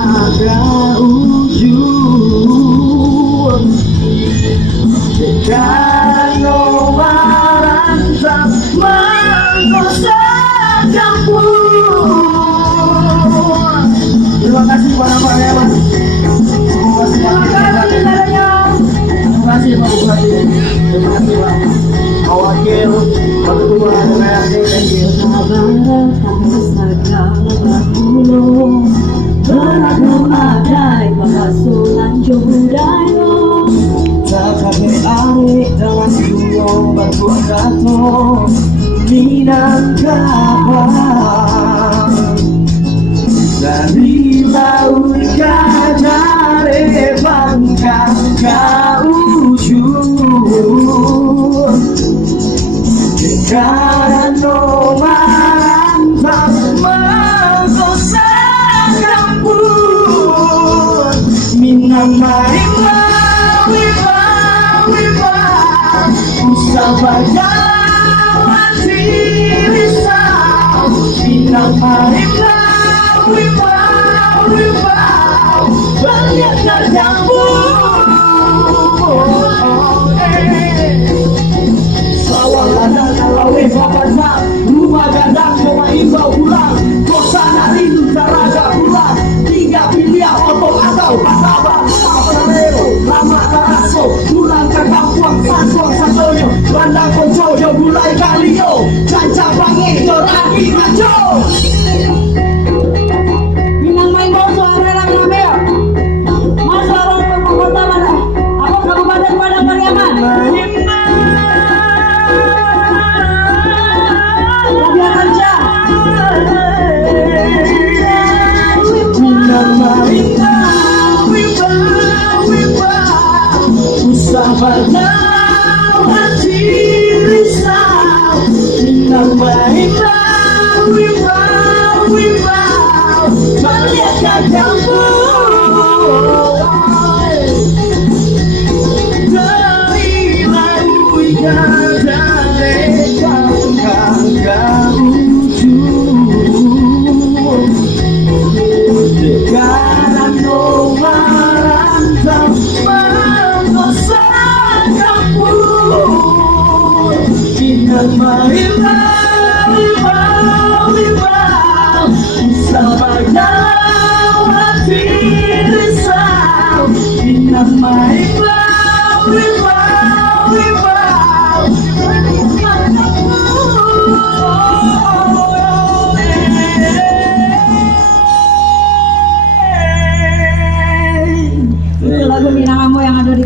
ada ujung dan nomaran mengkosak campur. Terima kasih para karyawan. Terima kasih Pak Bupati. Terima kasih Pak Wakil Ketua DPRD DKI. Beragam adai pengasuhan jodoh Takabe ari dengan siung batu kato Minangkabau dari laut kajare bangka ke ujung karena nomaran mengkosak kampung Minang marima wiba Usabaya hati risau Minang marima wiba banyak terjambung sawah ladang alawe bapak rumah gadang cuma imbau pulang kosana rindu taraga pulang tiga pilihan otot atau pasabang Pasalero lama taraso pulang ke kampung sasong sasonyo bandang koncoyo mulai kalio caca bangi doraki maco Minang main bau suara lang namin Mas orang pemkota mana aku Kabupaten Padang Pariaman Rabia Kanca Minang marima wiba Usabaya hati risau Minang marima wiba banyak terjambung dari laut kajare bangka ke ujung Sekarang nomaran mengkosak kampung Minang marima Usabaya hati risau Minang marima Itu lagu Minang Amo yang ada di